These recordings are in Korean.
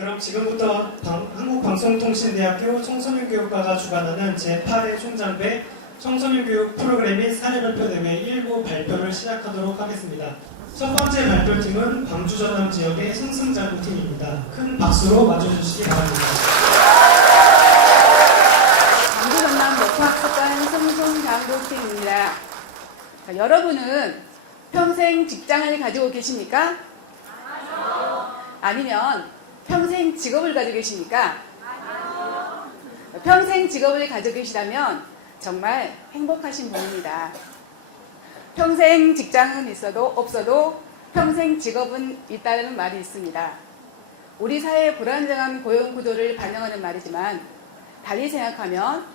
그럼 지금부터 한국방송통신대학교 청소년교육과가 주관하는 제8회 총장배 청소년교육 프로그램 및 사례발표 대회 1부 발표를 시작하도록 하겠습니다. 첫 번째 발표팀은 광주 전남 지역의 승승장구팀입니다. 큰 박수로 맞춰주시기 바랍니다. 광주 전남 목포학습관 승승장구팀입니다. 여러분은 평생 직장을 가지고 계십니까? 아니면 평생 직업을 가지고 계십니까? 평생 직업을 가지고 계시다면 정말 행복하신 분입니다. 평생 직장은 있어도 없어도 평생 직업은 있다는 말이 있습니다. 우리 사회의 불안정한 고용 구조를 반영하는 말이지만 달리 생각하면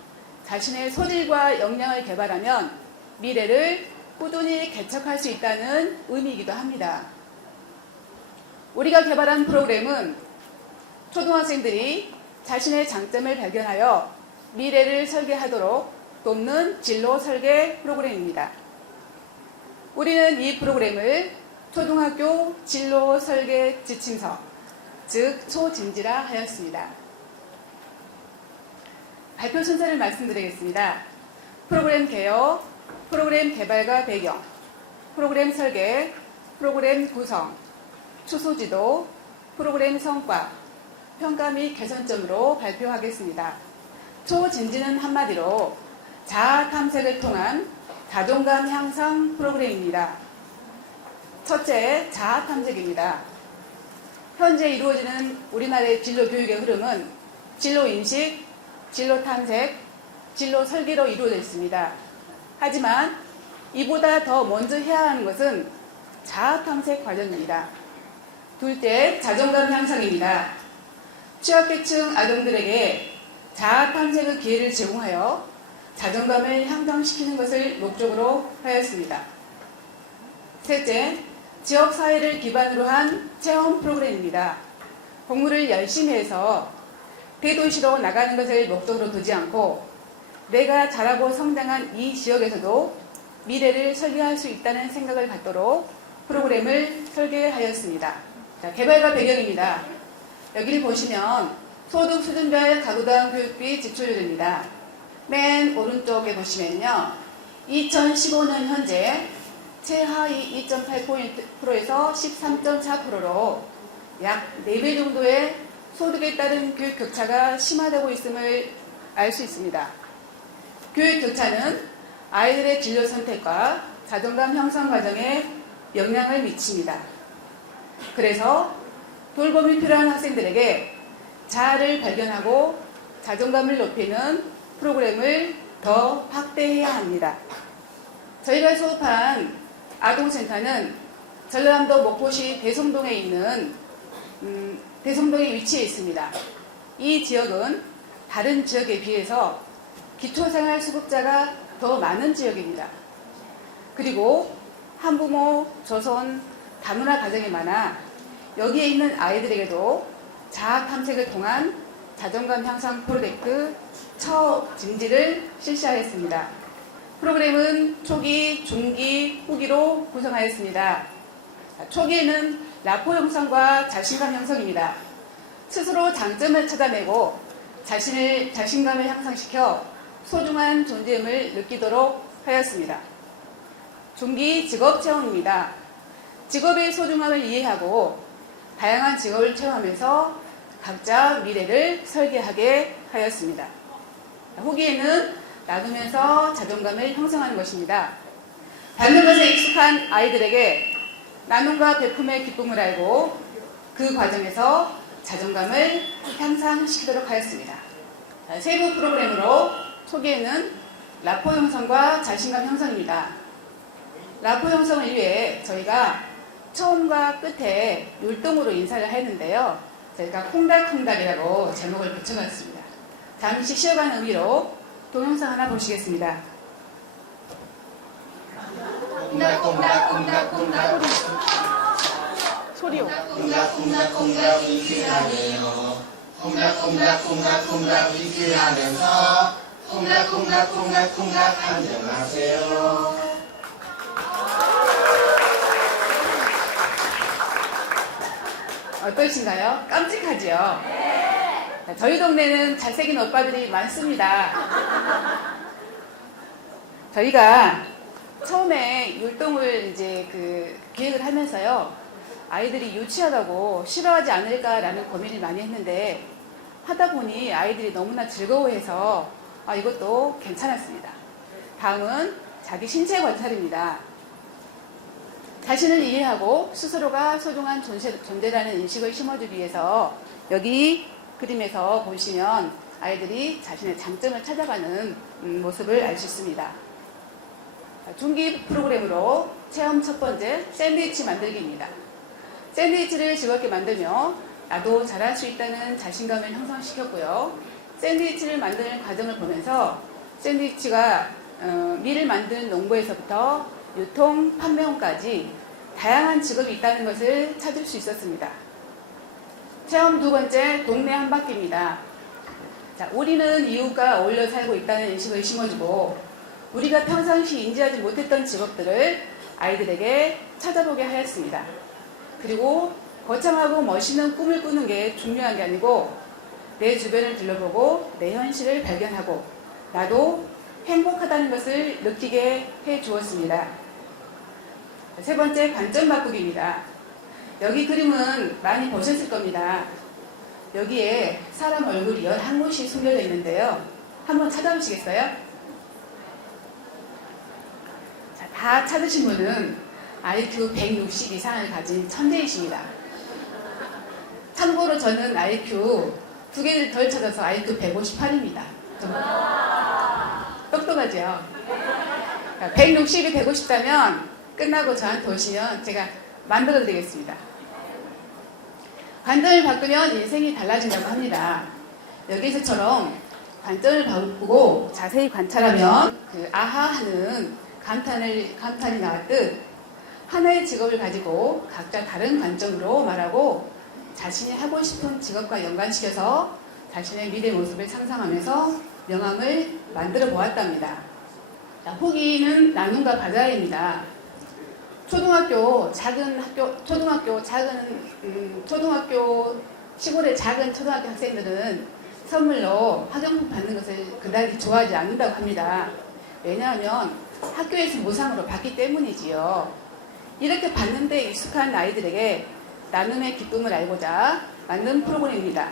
자신의 소질과 역량을 개발하면 미래를 꾸준히 개척할 수 있다는 의미이기도 합니다. 우리가 개발한 프로그램은 초등학생들이 자신의 장점을 발견하여 미래를 설계하도록 돕는 진로 설계 프로그램입니다. 우리는 이 프로그램을 초등학교 진로 설계 지침서, 즉 초진지라 하였습니다. 발표 순서를 말씀드리겠습니다. 프로그램 개요, 프로그램 개발과 배경, 프로그램 설계, 프로그램 구성, 추수지도, 프로그램 성과, 평가 및 개선점으로 발표하겠습니다. 초진지는 한마디로 자아 탐색을 통한 자존감 향상 프로그램입니다. 첫째, 자아 탐색입니다. 현재 이루어지는 우리나라의 진로 교육의 흐름은 진로 인식, 진로 탐색, 진로 설계로 이루어져 있습니다. 하지만 이보다 더 먼저 해야 하는 것은 자아 탐색 과정입니다. 둘째, 자존감 향상입니다. 취약계층 아동들에게 자아 탐색의 기회를 제공하여 자존감을 향상시키는 것을 목적으로 하였습니다. 셋째, 지역사회를 기반으로 한 체험 프로그램입니다. 공부를 열심히 해서 대도시로 나가는 것을 목적으로 두지 않고 내가 자라고 성장한 이 지역에서도 미래를 설계할 수 있다는 생각을 갖도록 프로그램을 설계하였습니다. 자, 개발과 배경입니다. 여기를 보시면 소득 수준별 가구당 교육비 지출률입니다. 맨 오른쪽에 보시면요. 2015년 현재 최하위 2.8%에서 13.4%로 약 4배 정도의 소득에 따른 교육 격차가 심화되고 있음을 알 수 있습니다. 교육 격차는 아이들의 진로 선택과 자존감 형성 과정에 영향을 미칩니다. 그래서 돌봄이 필요한 학생들에게 자아를 발견하고 자존감을 높이는 프로그램을 더 확대해야 합니다. 저희가 수업한 아동센터는 전라남도 목포시 대송동에 있는 대송동에 위치해 있습니다. 이 지역은 다른 지역에 비해서 기초생활수급자가 더 많은 지역입니다. 그리고 한부모, 조선, 다문화 가정이 많아 여기에 있는 아이들에게도 자아 탐색을 통한 자존감 향상 프로젝트 초진지를 실시하였습니다. 프로그램은 초기, 중기, 후기로 구성하였습니다. 초기에는 라포 형성과 자신감 형성입니다. 스스로 장점을 찾아내고 자신감을 향상시켜 소중한 존재임을 느끼도록 하였습니다. 중기 직업 체험입니다. 직업의 소중함을 이해하고 다양한 직업을 체험하면서 각자 미래를 설계하게 하였습니다. 후기에는 나누면서 자존감을 형성하는 것입니다. 받는 것에 익숙한 아이들에게 나눔과 베품의 기쁨을 알고 그 과정에서 자존감을 향상시키도록 하였습니다. 세부 프로그램으로 초기에는 라포 형성과 자신감 형성입니다. 라포 형성을 위해 저희가 처음과 끝에 율동으로 인사를 했는데요. 저희가 콩닥콩닥이라고 제목을 붙여놨습니다. 잠시 쉬어가는 의미로 동영상 하나 보시겠습니다. 콩닥콩닥콩닥콩닥 소리요. 콩닥콩닥콩닥 위크하네요. 콩닥콩닥콩닥콩닥 위크하면서 콩닥콩닥콩닥콩닥 안녕하세요. 어떠신가요? 깜찍하지요? 자, 저희 동네는 잘생긴 오빠들이 많습니다. 저희가 처음에 율동을 이제 기획을 하면서요, 아이들이 유치하다고 싫어하지 않을까라는 고민을 많이 했는데, 하다 보니 아이들이 너무나 즐거워해서 이것도 괜찮았습니다. 다음은 자기 신체 관찰입니다. 자신을 이해하고 스스로가 소중한 존재라는 인식을 심어주기 위해서 여기 그림에서 보시면 아이들이 자신의 장점을 찾아가는 모습을 알 수 있습니다. 중기 프로그램으로 체험 첫 번째, 샌드위치 만들기입니다. 샌드위치를 즐겁게 만들며 나도 잘할 수 있다는 자신감을 형성시켰고요. 샌드위치를 만드는 과정을 보면서 샌드위치가 밀을 만드는 농부에서부터 유통, 판매원까지 다양한 직업이 있다는 것을 찾을 수 있었습니다. 체험 두 번째, 동네 한 바퀴입니다. 자, 우리는 이웃과 어울려 살고 있다는 인식을 심어주고 우리가 평상시 인지하지 못했던 직업들을 아이들에게 찾아보게 하였습니다. 그리고 거창하고 멋있는 꿈을 꾸는 게 중요한 게 아니고 내 주변을 둘러보고 내 현실을 발견하고 나도 행복하다는 것을 느끼게 해 주었습니다. 세 번째, 관점 바꾸기입니다. 여기 그림은 많이 보셨을 겁니다. 여기에 사람 얼굴이 11곳이 숨겨져 있는데요. 한번 찾아보시겠어요? 자, 다 찾으신 분은 IQ 160 이상을 가진 천재이십니다. 참고로 저는 IQ 2개를 덜 찾아서 IQ 158입니다. 똑똑하죠? 160이 150다면 끝나고 저한테 오시면 제가 만들어 드리겠습니다. 관점을 바꾸면 인생이 달라진다고 합니다. 여기서처럼 관점을 바꾸고 자세히 관찰하면 아하 하는 감탄이 나왔듯 하나의 직업을 가지고 각자 다른 관점으로 말하고 자신이 하고 싶은 직업과 연관시켜서 자신의 미래 모습을 상상하면서 명함을 만들어 보았답니다. 자, 후기는 나눔과 바자회입니다. 초등학교 시골의 작은 초등학교 학생들은 선물로 학용품 받는 것을 그다지 좋아하지 않는다고 합니다. 왜냐하면 학교에서 무상으로 받기 때문이지요. 이렇게 받는데 익숙한 아이들에게 나눔의 기쁨을 알고자 만든 프로그램입니다.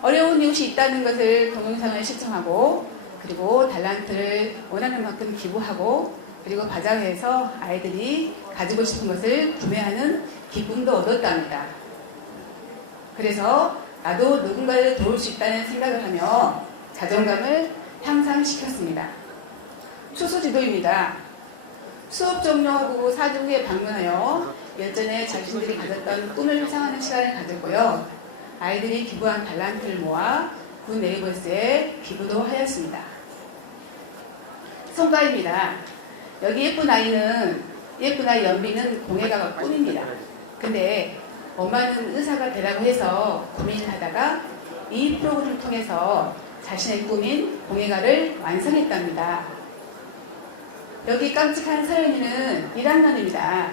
어려운 이웃이 있다는 것을 동영상을 시청하고 그리고 달란트를 원하는 만큼 기부하고 그리고 바자회에서 아이들이 가지고 싶은 것을 구매하는 기쁨도 얻었답니다. 그래서 나도 누군가를 도울 수 있다는 생각을 하며 자존감을 향상시켰습니다. 추수지도입니다. 수업 종료하고 4주 후에 방문하여 예전에 자신들이 가졌던 꿈을 회상하는 시간을 가졌고요. 아이들이 기부한 달란트를 모아 군 네이버스에 기부도 하였습니다. 성과입니다. 여기 예쁜 아이 연비는 공예가가 꿈입니다. 근데 엄마는 의사가 되라고 해서 고민을 하다가 이 프로그램을 통해서 자신의 꿈인 공예가를 완성했답니다. 여기 깜찍한 서연이는 1학년입니다.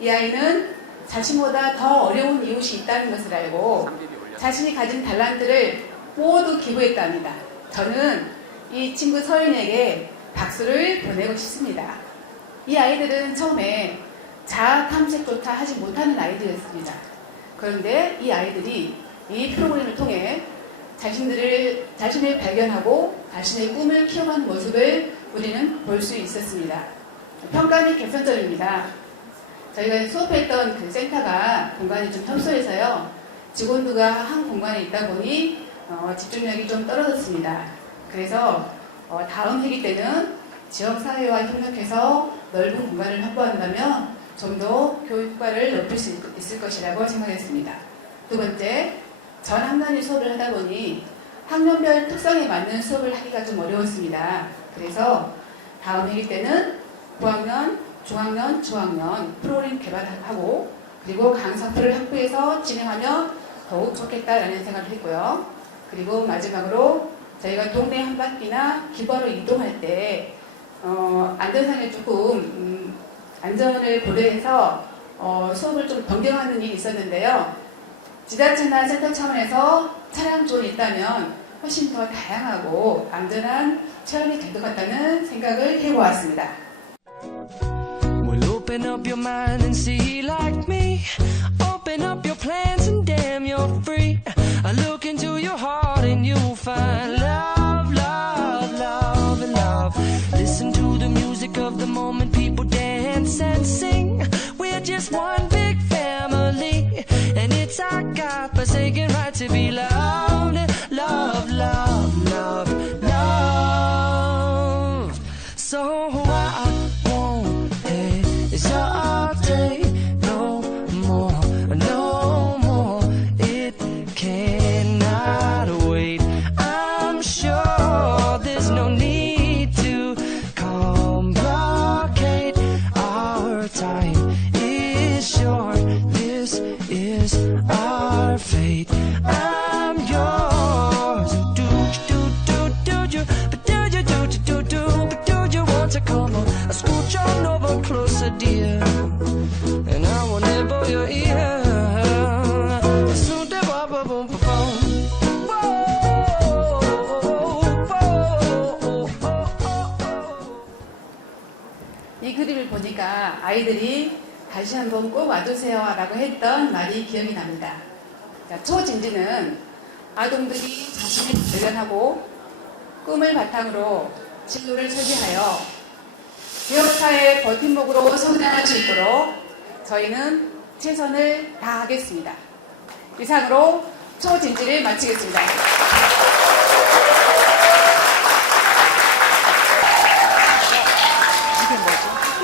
이 아이는 자신보다 더 어려운 이웃이 있다는 것을 알고 자신이 가진 달란트를 모두 기부했답니다. 저는 이 친구 서연이에게 박수를 보내고 싶습니다. 이 아이들은 처음에 자아 탐색조차 하지 못하는 아이들이었습니다. 그런데 이 아이들이 이 프로그램을 통해 자신을 발견하고 자신의 꿈을 키워가는 모습을 우리는 볼 수 있었습니다. 평가 및 개선점입니다. 저희가 수업했던 그 센터가 공간이 좀 협소해서요. 직원들과 한 공간에 있다 보니 집중력이 좀 떨어졌습니다. 그래서 다음 회기 때는 지역사회와 협력해서 넓은 공간을 확보한다면 좀 더 교육 효과를 높일 수 있을 것이라고 생각했습니다. 두 번째, 전 학년이 수업을 하다 보니 학년별 특성에 맞는 수업을 하기가 좀 어려웠습니다. 그래서 다음 회기 때는 고학년, 중학년, 저학년 프로그램 개발하고 그리고 강사표를 확보해서 진행하면 더욱 좋겠다라는 생각을 했고요. 그리고 마지막으로 저희가 동네 한 바퀴나 기부하러 이동할 때 안전상에 조금 안전을 고려해서 수업을 좀 변경하는 일이 있었는데요. 지자체나 센터 차원에서 차량 쪽이 있다면 훨씬 더 다양하고 안전한 체험이 될 것 같다는 생각을 해보았습니다. Well, open up your mind and see like me. Open up your plans and damn, you're free. I look into your heart and you'll find love, love, love, and love. Listen to the music of the moment, people dance and sing. We're just one big family, and it's our God-forsaken right to be loved, love, love, love, love. So I won't hesitate no more, no more. It cannot wait. I'm sure there's no need to complicate. Our time is short. This is our fate. I'm yours. Do do do do do, but do you do do do, but do you want to come on? Scooch on over closer, dear, and I will nibble your ear. Soon to boom boom boom boom. 이 그림을 보니까 아이들이 다시 한번 꼭 와주세요 라고 했던 말이 기억이 납니다. 자, 초진지는 아동들이 자신을 발견하고 꿈을 바탕으로 진로를 설계하여 지역사회의 버팀목으로 성장할 수 있도록 저희는 최선을 다하겠습니다. 이상으로 초진지를 마치겠습니다.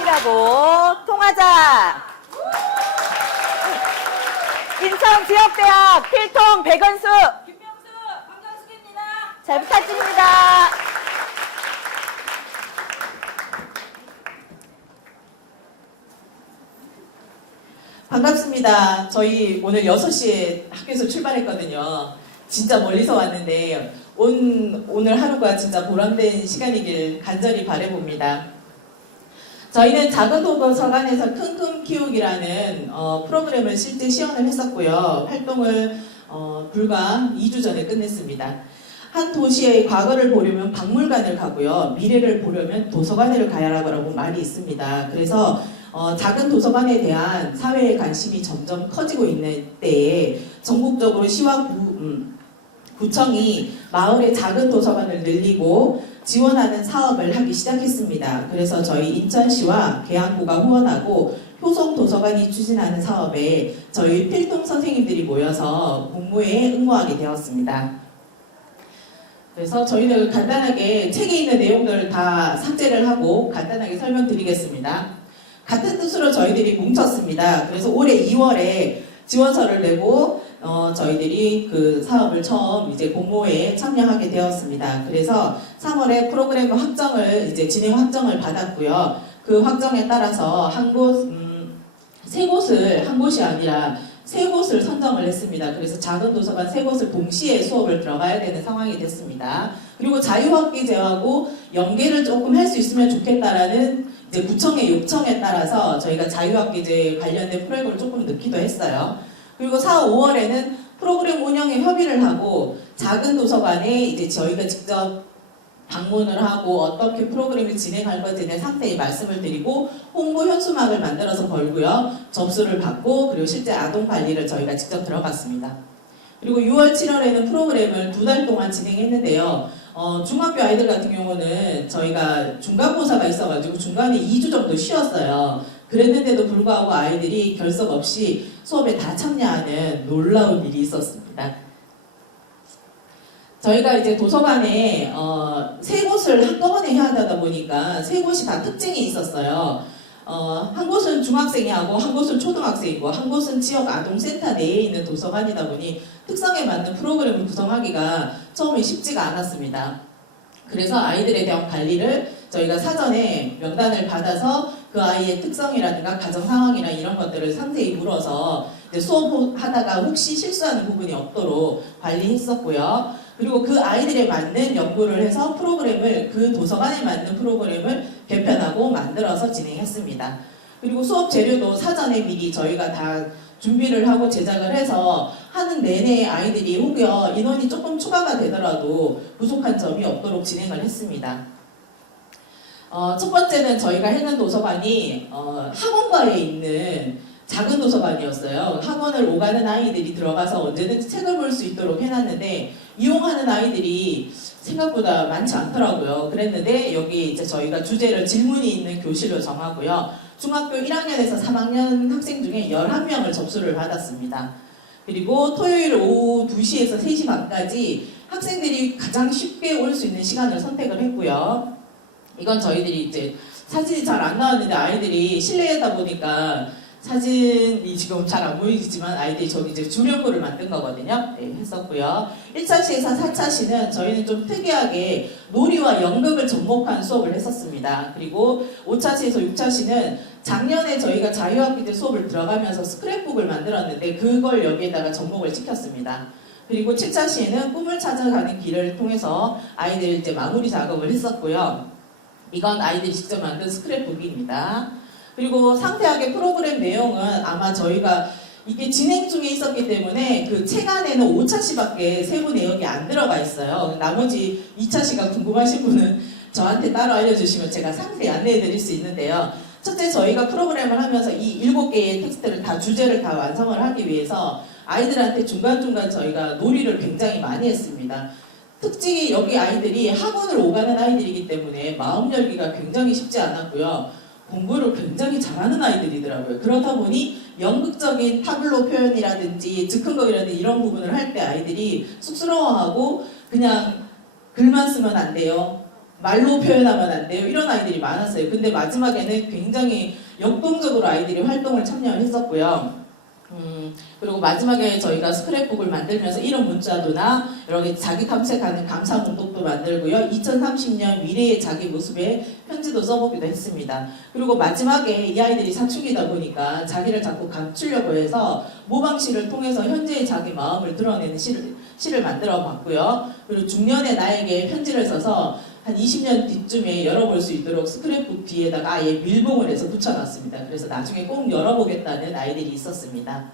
라고 통하자. 인천 지역대학 필통 백원수 김명수, 강강숙입니다. 잘 부탁드립니다. 반갑습니다. 저희 오늘 6시에 학교에서 출발했거든요. 진짜 멀리서 왔는데 오늘 하루가 진짜 보람된 시간이길 간절히 바라봅니다. 저희는 작은 도서관에서 킁킁 키우기라는 프로그램을 실제 시연을 했었고요. 활동을 불과 2주 전에 끝냈습니다. 한 도시의 과거를 보려면 박물관을 가고요. 미래를 보려면 도서관을 가야라고 말이 있습니다. 그래서 작은 도서관에 대한 사회의 관심이 점점 커지고 있는 때에 전국적으로 시와 구청이 마을의 작은 도서관을 늘리고 지원하는 사업을 하기 시작했습니다. 그래서 저희 인천시와 계양구가 후원하고 효성도서관이 추진하는 사업에 저희 필통 선생님들이 모여서 공모에 응모하게 되었습니다. 그래서 저희는 간단하게 책에 있는 내용들을 다 삭제를 하고 간단하게 설명드리겠습니다. 같은 뜻으로 저희들이 뭉쳤습니다. 그래서 올해 2월에 지원서를 내고 저희들이 그 사업을 처음 이제 공모에 참여하게 되었습니다. 그래서 3월에 프로그램 확정을 진행 확정을 받았고요. 그 확정에 따라서 세 곳이 아니라 3곳을 선정을 했습니다. 그래서 작은 도서관 3곳을 동시에 수업을 들어가야 되는 상황이 됐습니다. 그리고 자유학기제하고 연계를 조금 할 수 있으면 좋겠다라는 이제 구청의 요청에 따라서 저희가 자유학기제 관련된 프로그램을 조금 넣기도 했어요. 그리고 4, 5월에는 프로그램 운영에 협의를 하고 작은 도서관에 이제 저희가 직접 방문을 하고 어떻게 프로그램을 진행할 것에 대한 상세히 말씀을 드리고 홍보 현수막을 만들어서 걸고요. 접수를 받고 그리고 실제 아동 관리를 저희가 직접 들어갔습니다. 그리고 6월, 7월에는 프로그램을 2달 동안 진행했는데요. 중학교 아이들 같은 경우는 저희가 중간고사가 있어가지고 중간에 2주 정도 쉬었어요. 그랬는데도 불구하고 아이들이 결석 없이 수업에 다 참여하는 놀라운 일이 있었습니다. 저희가 이제 도서관에 3곳을 한꺼번에 해야 하다 보니까 3곳이 다 특징이 있었어요. 한 곳은 중학생이 하고 한 곳은 초등학생이고 한 곳은 지역 아동센터 내에 있는 도서관이다 보니 특성에 맞는 프로그램을 구성하기가 처음에 쉽지가 않았습니다. 그래서 아이들에 대한 관리를 저희가 사전에 명단을 받아서 그 아이의 특성이라든가 가정 상황이나 이런 것들을 상세히 물어서 수업하다가 혹시 실수하는 부분이 없도록 관리했었고요. 그리고 그 아이들에 맞는 연구를 해서 그 도서관에 맞는 프로그램을 개편하고 만들어서 진행했습니다. 그리고 수업 재료도 사전에 미리 저희가 다 준비를 하고 제작을 해서 하는 내내 아이들이 혹여 인원이 조금 추가가 되더라도 부족한 점이 없도록 진행을 했습니다. 첫 번째는 저희가 했는 도서관이 학원가에 있는 작은 도서관이었어요. 학원을 오가는 아이들이 들어가서 언제든지 책을 볼 수 있도록 해놨는데 이용하는 아이들이 생각보다 많지 않더라고요. 그랬는데 여기 이제 저희가 주제를 질문이 있는 교실로 정하고요. 중학교 1학년에서 3학년 학생 중에 11명을 접수를 받았습니다. 그리고 토요일 오후 2시에서 3시 반까지 학생들이 가장 쉽게 올 수 있는 시간을 선택을 했고요. 이건 저희들이 이제 사진이 잘 안 나왔는데 아이들이 실내다 보니까 사진이 지금 잘 안 보이지만 아이들이 저기 이제 주령구를 만든 거거든요. 네, 했었고요. 1차 시에서 4차 시는 저희는 좀 특이하게 놀이와 연극을 접목한 수업을 했었습니다. 그리고 5차 시에서 6차 시는 작년에 저희가 자유학기 때 수업을 들어가면서 스크랩북을 만들었는데 그걸 여기에다가 접목을 시켰습니다. 그리고 7차 시에는 꿈을 찾아가는 길을 통해서 아이들 이제 마무리 작업을 했었고요. 이건 아이들이 직접 만든 스크랩북입니다. 그리고 상세하게 프로그램 내용은 아마 저희가 이게 진행 중에 있었기 때문에 그 책 안에는 5차 시밖에 세부 내용이 안 들어가 있어요. 나머지 2차 시가 궁금하신 분은 저한테 따로 알려주시면 제가 상세히 안내해 드릴 수 있는데요. 첫째, 저희가 프로그램을 하면서 이 7개의 텍스트를 다 주제를 다 완성을 하기 위해서 아이들한테 중간중간 저희가 놀이를 굉장히 많이 했습니다. 특징이 여기 아이들이 학원을 오가는 아이들이기 때문에 마음 열기가 굉장히 쉽지 않았고요. 공부를 굉장히 잘하는 아이들이더라고요. 그러다 보니 연극적인 타블로 표현이라든지 즉흥극이라든지 이런 부분을 할 때 아이들이 쑥스러워하고 그냥 글만 쓰면 안 돼요. 말로 표현하면 안 돼요. 이런 아이들이 많았어요. 근데 마지막에는 굉장히 역동적으로 아이들이 활동을 참여했었고요. 그리고 마지막에 저희가 스크랩북을 만들면서 이런 문자도나 여러 개 자기 탐색하는 감사 문독도 만들고요. 2030년 미래의 자기 모습에 편지도 써보기도 했습니다. 그리고 마지막에 이 아이들이 사춘기다 보니까 자기를 자꾸 감추려고 해서 모방시를 통해서 현재의 자기 마음을 드러내는 시를 만들어 봤고요. 그리고 중년의 나에게 편지를 써서 한 20년 뒤쯤에 열어볼 수 있도록 스크랩북 뒤에다가 아예 밀봉을 해서 붙여놨습니다. 그래서 나중에 꼭 열어보겠다는 아이들이 있었습니다.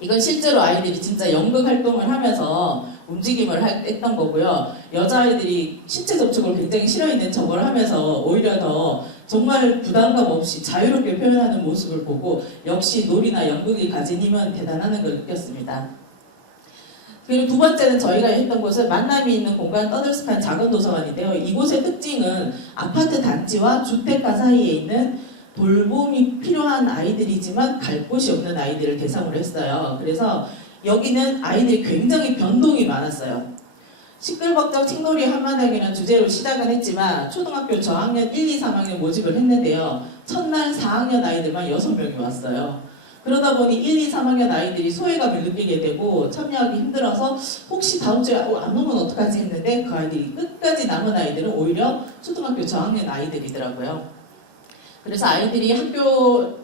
이건 실제로 아이들이 진짜 연극 활동을 하면서 움직임을 했던 거고요. 여자아이들이 신체 접촉을 굉장히 싫어했는 저걸 하면서 오히려 더 정말 부담감 없이 자유롭게 표현하는 모습을 보고 역시 놀이나 연극이 가진 힘은 대단하는 걸 느꼈습니다. 그리고 두 번째는 저희가 했던 곳은 만남이 있는 공간 떠들썩한 작은 도서관인데요. 이곳의 특징은 아파트 단지와 주택가 사이에 있는 돌봄이 필요한 아이들이지만 갈 곳이 없는 아이들을 대상으로 했어요. 그래서 여기는 아이들이 굉장히 변동이 많았어요. 시끌벅적 책놀이 한마당이라는 주제로 시작은 했지만 초등학교 저학년 1, 2, 3학년 모집을 했는데요. 첫날 4학년 아이들만 6명이 왔어요. 그러다 보니 1, 2, 3학년 아이들이 소외감을 느끼게 되고 참여하기 힘들어서 혹시 다음 주에 안 오면 어떡하지 했는데 그 아이들이 끝까지 남은 아이들은 오히려 초등학교 저학년 아이들이더라고요. 그래서 아이들이 학교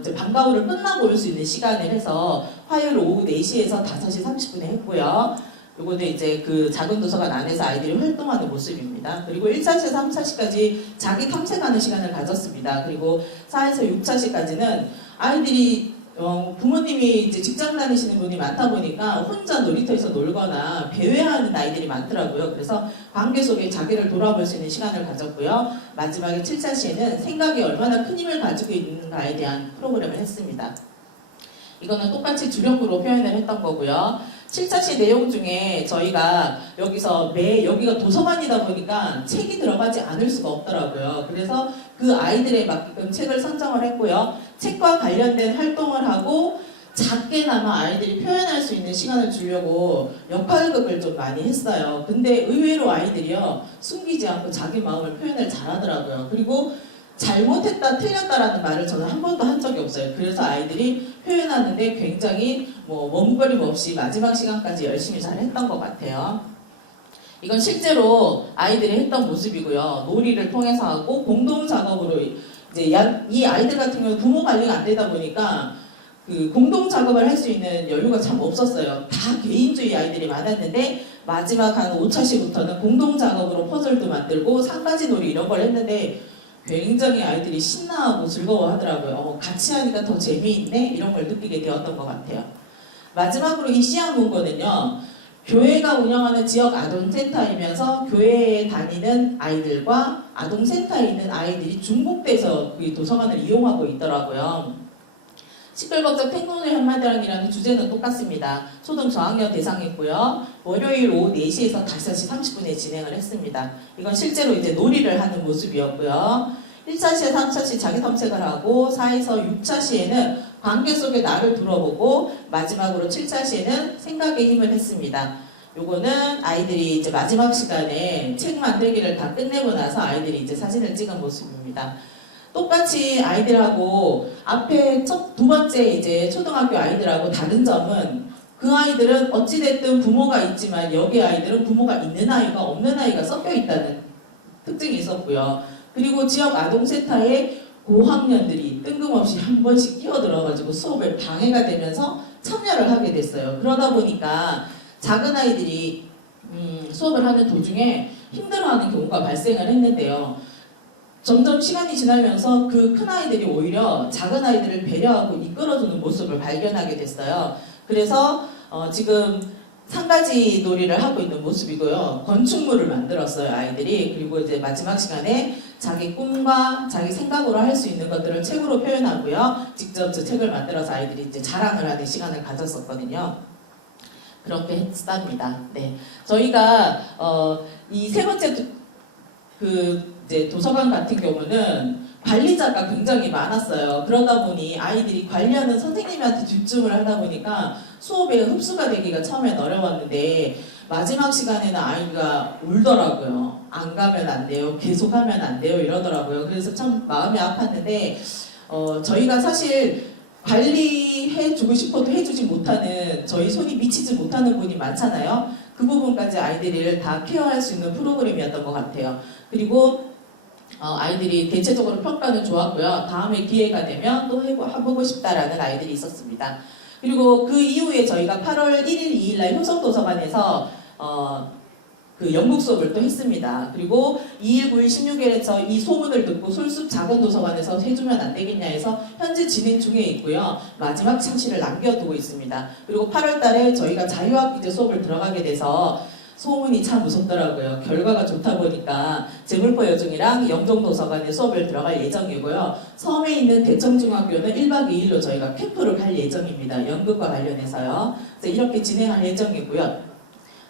이제 방과 후를 끝나고 올 수 있는 시간을 해서 화요일 오후 4시에서 5시 30분에 했고요. 요거는 이제 그 작은 도서관 안에서 아이들이 활동하는 모습입니다. 그리고 1차시에서 3차시까지 자기 탐색하는 시간을 가졌습니다. 그리고 4에서 6차시까지는 아이들이 부모님이 이제 직장 다니시는 분이 많다 보니까 혼자 놀이터에서 놀거나 배회하는 아이들이 많더라고요. 그래서 관계 속에 자기를 돌아볼 수 있는 시간을 가졌고요. 마지막에 7차시에는 생각이 얼마나 큰 힘을 가지고 있는가에 대한 프로그램을 했습니다. 이거는 똑같이 주력으로 표현을 했던 거고요. 7차시 내용 중에 저희가 여기가 도서관이다 보니까 책이 들어가지 않을 수가 없더라고요. 그래서 그 아이들에 맞게끔 책을 선정을 했고요. 책과 관련된 활동을 하고 작게나마 아이들이 표현할 수 있는 시간을 주려고 역할극을 좀 많이 했어요. 근데 의외로 아이들이요, 숨기지 않고 자기 마음을 표현을 잘하더라고요. 그리고 잘못했다, 틀렸다라는 말을 저는 한 번도 한 적이 없어요. 그래서 아이들이 표현하는데 굉장히 머뭇거림 없이 마지막 시간까지 열심히 잘 했던 것 같아요. 이건 실제로 아이들이 했던 모습이고요. 놀이를 통해서 하고 공동 작업으로 이제 이 아이들 같은 경우는 부모 관리가 안 되다 보니까 그 공동 작업을 할 수 있는 여유가 참 없었어요. 다 개인주의 아이들이 많았는데 마지막 한 5차시부터는 공동 작업으로 퍼즐도 만들고 상가지 놀이 이런 걸 했는데 굉장히 아이들이 신나하고 즐거워하더라고요. 같이 하니까 더 재미있네 이런 걸 느끼게 되었던 것 같아요. 마지막으로 이 시한 문고는요. 교회가 운영하는 지역 아동센터이면서 교회에 다니는 아이들과 아동센터에 있는 아이들이 중복돼서 이 도서관을 이용하고 있더라고요. 시끌벅적 탱고의 한마디랑이라는 주제는 똑같습니다. 초등 저학년 대상이고요. 월요일 오후 4시에서 5시 30분에 진행을 했습니다. 이건 실제로 이제 놀이를 하는 모습이었고요. 1차 시에 3차 시 자기 탐색을 하고 4에서 6차 시에는 관계 속의 나를 둘러보고 마지막으로 7차 시에는 생각의 힘을 했습니다. 요거는 아이들이 이제 마지막 시간에 책 만들기를 다 끝내고 나서 아이들이 이제 사진을 찍은 모습입니다. 똑같이 아이들하고 앞에 두 번째 이제 초등학교 아이들하고 다른 점은 그 아이들은 어찌됐든 부모가 있지만 여기 아이들은 부모가 있는 아이가 없는 아이가 섞여 있다는 특징이 있었고요. 그리고 지역 아동센터에 고학년들이 뜬금없이 한 번씩 끼어들어가지고 수업에 방해가 되면서 참여를 하게 됐어요. 그러다 보니까 작은 아이들이 수업을 하는 도중에 힘들어하는 경우가 발생을 했는데요. 점점 시간이 지나면서 그 큰 아이들이 오히려 작은 아이들을 배려하고 이끌어주는 모습을 발견하게 됐어요. 그래서 지금 3가지 놀이를 하고 있는 모습이고요. 건축물을 만들었어요, 아이들이. 그리고 이제 마지막 시간에 자기 꿈과 자기 생각으로 할 수 있는 것들을 책으로 표현하고요. 직접 저 책을 만들어서 아이들이 이제 자랑을 하는 시간을 가졌었거든요. 그렇게 했답니다. 네. 저희가 이 세 번째 이제 도서관 같은 경우는 관리자가 굉장히 많았어요. 그러다 보니 아이들이 관리하는 선생님한테 집중을 하다 보니까 수업에 흡수가 되기가 처음엔 어려웠는데 마지막 시간에는 아이가 울더라고요. 안 가면 안 돼요. 계속 하면 안 돼요. 이러더라고요. 그래서 참 마음이 아팠는데 저희가 사실 관리해주고 싶어도 해주지 못하는 저희 손이 미치지 못하는 분이 많잖아요. 그 부분까지 아이들을 다 케어할 수 있는 프로그램이었던 것 같아요. 그리고 아이들이 대체적으로 평가는 좋았고요. 다음에 기회가 되면 또 해보고 싶다라는 아이들이 있었습니다. 그리고 그 이후에 저희가 8월 1일, 2일 날 효성도서관에서 그 연극 수업을 또 했습니다. 그리고 2일, 9일, 16일에서 이 소문을 듣고 솔숲 작은 도서관에서 해주면 안 되겠냐 해서 현재 진행 중에 있고요. 마지막 칭시를 남겨두고 있습니다. 그리고 8월 달에 저희가 자유학기제 수업을 들어가게 돼서 소문이 참 무섭더라고요. 결과가 좋다 보니까 재물포 여중이랑 영종도서관에 수업을 들어갈 예정이고요. 섬에 있는 대청중학교는 1박 2일로 저희가 캠프를 갈 예정입니다. 연극과 관련해서요. 그래서 이렇게 진행할 예정이고요.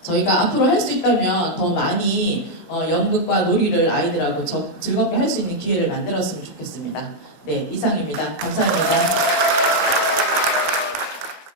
저희가 앞으로 할 수 있다면 더 많이 연극과 놀이를 아이들하고 즐겁게 할 수 있는 기회를 만들었으면 좋겠습니다. 네, 이상입니다. 감사합니다.